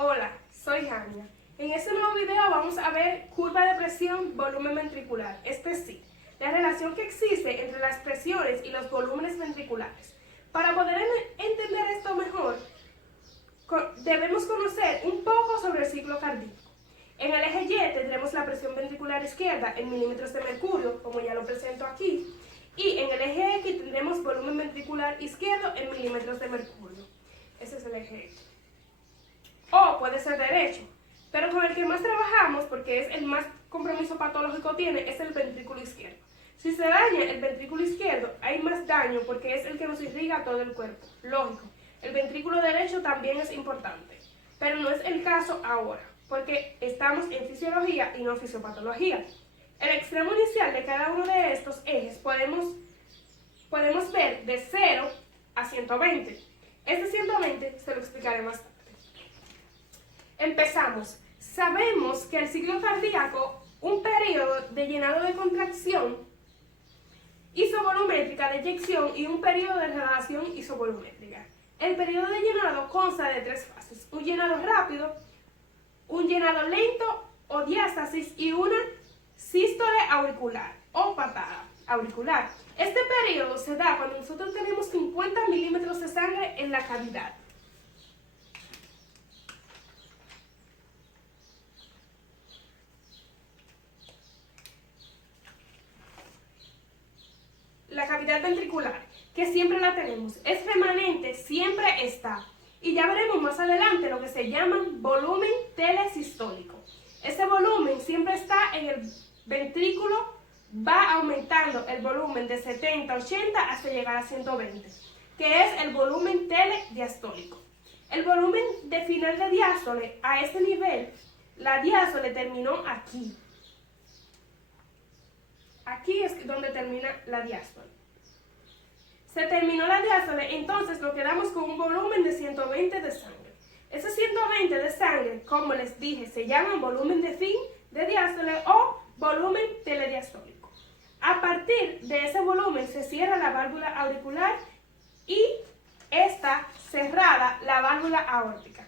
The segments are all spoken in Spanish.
Hola, soy Jania. En este nuevo video vamos a ver curva de presión, volumen ventricular, es decir, la relación que existe entre las presiones y los volúmenes ventriculares. Para poder entender esto mejor, debemos conocer un poco sobre el ciclo cardíaco. En el eje Y tendremos la presión ventricular izquierda en milímetros de mercurio, como ya lo presento aquí, y en el eje X tendremos volumen ventricular izquierdo en milímetros de mercurio. Ese es el eje X. O puede ser derecho, pero con el que más trabajamos, porque es el más compromiso patológico tiene, es el ventrículo izquierdo. Si se daña el ventrículo izquierdo, hay más daño porque es el que nos irriga todo el cuerpo. Lógico, el ventrículo derecho también es importante, pero no es el caso ahora, porque estamos en fisiología y no fisiopatología. El extremo inicial de cada uno de estos ejes podemos ver de 0 a 120. Este 120 se lo explicaré más tarde. Empezamos. Sabemos que el ciclo cardíaco, un periodo de llenado de contracción isovolumétrica de eyección y un periodo de relajación isovolumétrica. El periodo de llenado consta de 3 fases: un llenado rápido, un llenado lento o diástasis y una sístole auricular o patada auricular. Este periodo se da cuando nosotros tenemos 50 milímetros de sangre en la cavidad. La cavidad ventricular, que siempre la tenemos, es remanente, siempre está. Y ya veremos más adelante lo que se llama volumen telesistólico. Ese volumen siempre está en el ventrículo, va aumentando el volumen de 70 a 80 hasta llegar a 120, que es el volumen telediastólico. El volumen de final de diástole, a ese nivel, la diástole terminó aquí. Aquí es donde termina la diástole. Se terminó la diástole, entonces nos quedamos con un volumen de 120 de sangre. Ese 120 de sangre, como les dije, se llama volumen de fin de diástole o volumen telediastólico. A partir de ese volumen se cierra la válvula auricular y está cerrada la válvula aórtica.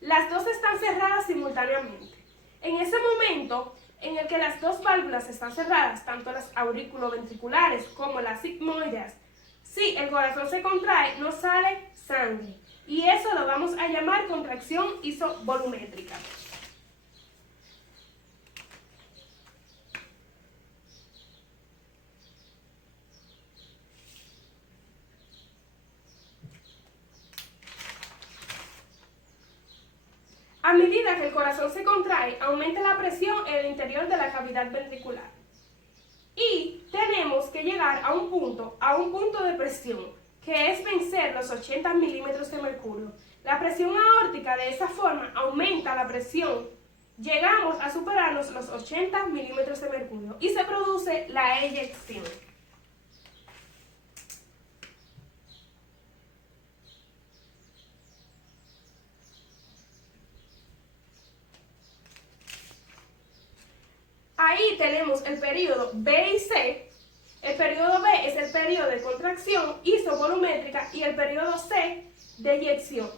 Las dos están cerradas simultáneamente. En ese momento en el que las dos válvulas están cerradas, tanto las auriculoventriculares como las sigmoideas, si el corazón se contrae, no sale sangre. Y eso lo vamos a llamar contracción isovolumétrica. A medida que el corazón se contrae, aumenta la presión en el interior de la cavidad ventricular. Y tenemos que llegar a un punto de presión, que es vencer los 80 milímetros de mercurio. La presión aórtica de esa forma aumenta la presión. Llegamos a superar los 80 milímetros de mercurio y se produce la eyección. Ahí tenemos el periodo B y C. El periodo B es el periodo de contracción isovolumétrica y el periodo C de eyección.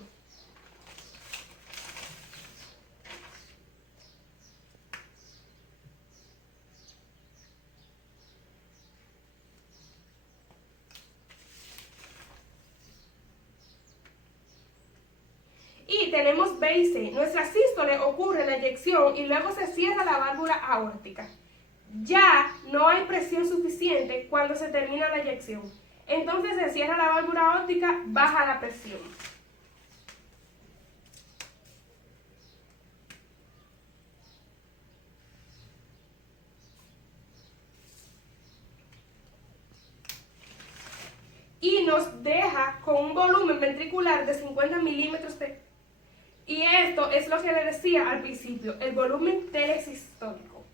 Y tenemos B y C. Nuestra sístole ocurre en la eyección y luego se cierra la válvula aórtica. Ya no hay presión suficiente cuando se termina la eyección. Entonces se cierra la válvula aórtica, baja la presión. Y nos deja con un volumen ventricular de 50 milímetros de... Y esto es lo que le decía al principio, el volumen telesistólico.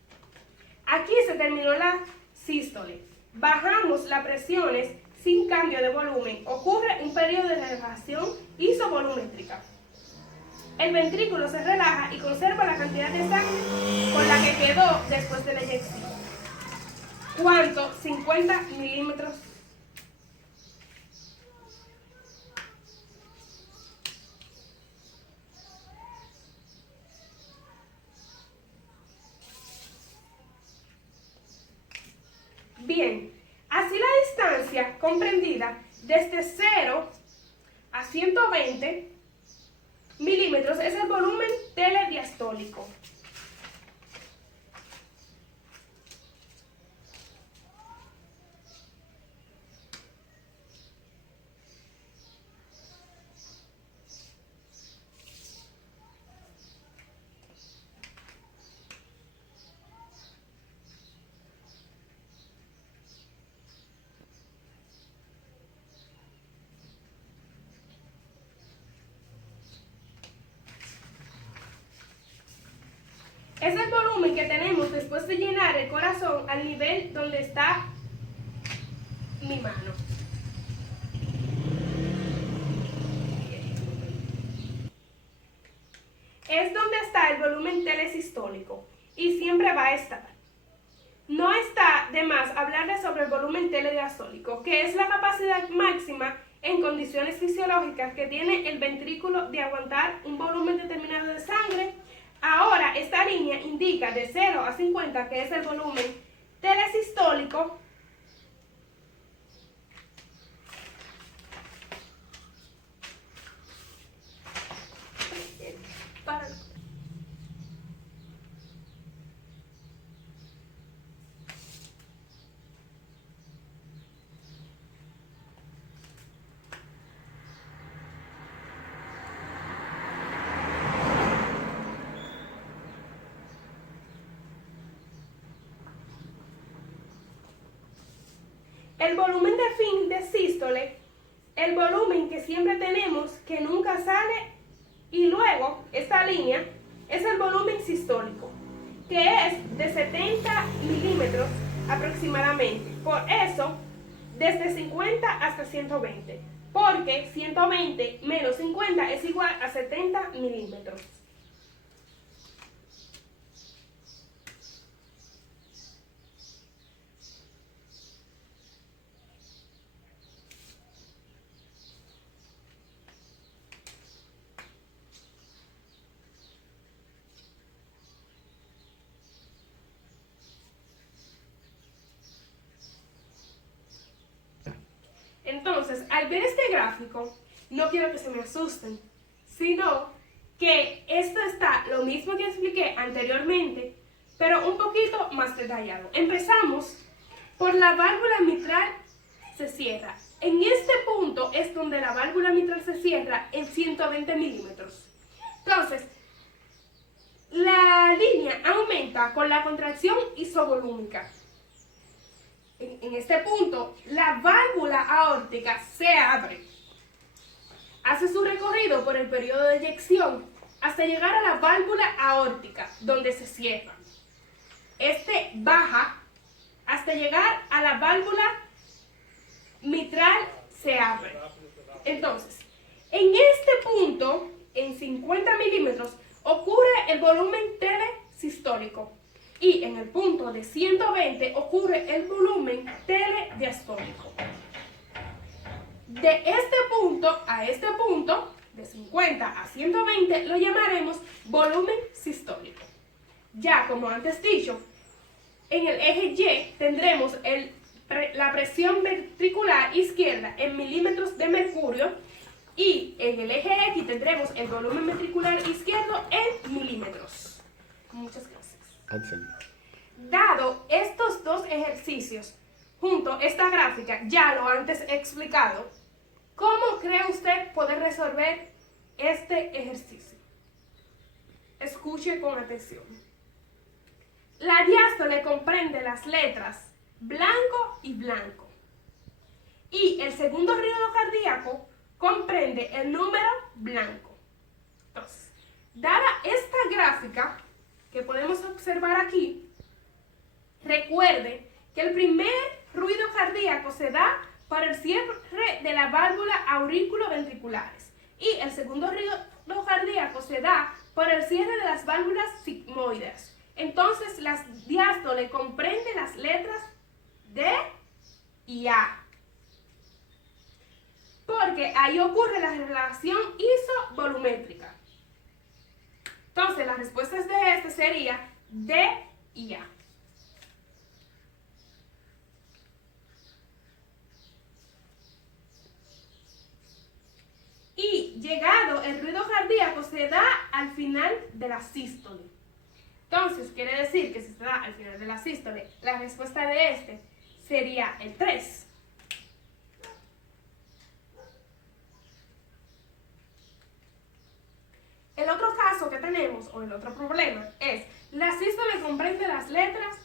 Aquí se terminó la sístole. Bajamos las presiones sin cambio de volumen. Ocurre un periodo de relajación isovolumétrica. El ventrículo se relaja y conserva la cantidad de sangre con la que quedó después de la eyección. ¿Cuánto? 50 milímetros. Bien, así la distancia comprendida desde 0 a 120 milímetros es el volumen telediastólico. Es el volumen que tenemos después de llenar el corazón al nivel donde está mi mano. Es donde está el volumen telesistólico y siempre va a estar. No está de más hablarles sobre el volumen telediastólico, que es la capacidad máxima en condiciones fisiológicas que tiene el ventrículo de aguantar un volumen determinado de sangre. Ahora, esta línea indica de 0 a 50, que es el volumen telesistólico. El volumen de fin de sístole, el volumen que siempre tenemos, que nunca sale, y luego esta línea es el volumen sistólico, que es de 70 milímetros aproximadamente. Por eso, desde 50 hasta 120, porque 120 menos 50 es igual a 70 milímetros. Entonces, al ver este gráfico, no quiero que se me asusten, sino que esto está lo mismo que expliqué anteriormente, pero un poquito más detallado. Empezamos por la válvula mitral se cierra. En este punto es donde la válvula mitral se cierra en 120 milímetros. Entonces, la línea aumenta con la contracción isovolúmica. En este punto, la válvula aórtica se abre, hace su recorrido por el periodo de eyección hasta llegar a la válvula aórtica, donde se cierra. Este baja hasta llegar a la válvula mitral, se abre. Entonces, en este punto, en 50 milímetros, ocurre el volumen telesistólico. Y en el punto de 120 ocurre el volumen telediastólico. De este punto a este punto, de 50 a 120, lo llamaremos volumen sistólico. Ya como antes dicho, en el eje Y tendremos la presión ventricular izquierda en milímetros de mercurio y en el eje X tendremos el volumen ventricular izquierdo en milímetros. Muchas gracias. Dado estos dos ejercicios, junto a esta gráfica, ya lo antes explicado, ¿cómo cree usted poder resolver este ejercicio? Escuche con atención. La diástole comprende las letras blanco y blanco. Y el segundo ritmo cardíaco comprende el número blanco. Entonces, dada esta gráfica que podemos observar aquí, recuerde que el primer ruido cardíaco se da por el cierre de la válvula aurículo-ventriculares y el segundo ruido cardíaco se da por el cierre de las válvulas sigmoides. Entonces, la diástole comprende las letras D y A, porque ahí ocurre la relación isovolumétrica. Entonces, las respuestas de este sería D y A. llegado el ruido cardíaco se da al final de la sístole. Entonces, quiere decir que si se da al final de la sístole, la respuesta de este sería el 3. El otro caso que tenemos, o el otro problema, es la sístole comprende las letras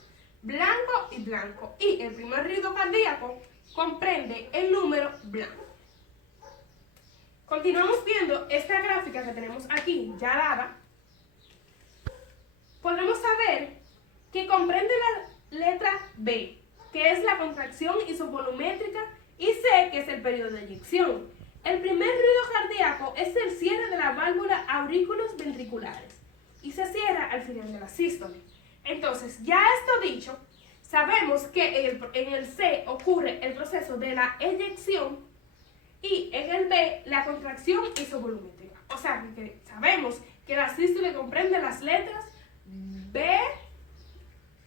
blanco y blanco, y el primer ruido cardíaco comprende el número blanco. Continuamos viendo esta gráfica que tenemos aquí, ya dada. Podemos saber que comprende la letra B, que es la contracción isovolumétrica, y C, que es el periodo de eyección. El primer ruido cardíaco es el cierre de la válvula aurículos ventriculares y se cierra al final de la sístole. Entonces, ya esto dicho, sabemos que en el C ocurre el proceso de la eyección y en el B la contracción isovolumétrica. O sea, que sabemos que la sístole comprende las letras B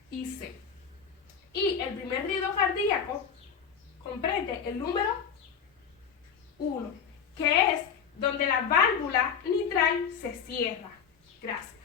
y C. Y el primer ruido cardíaco comprende el número 1, que es donde la válvula mitral se cierra. Gracias.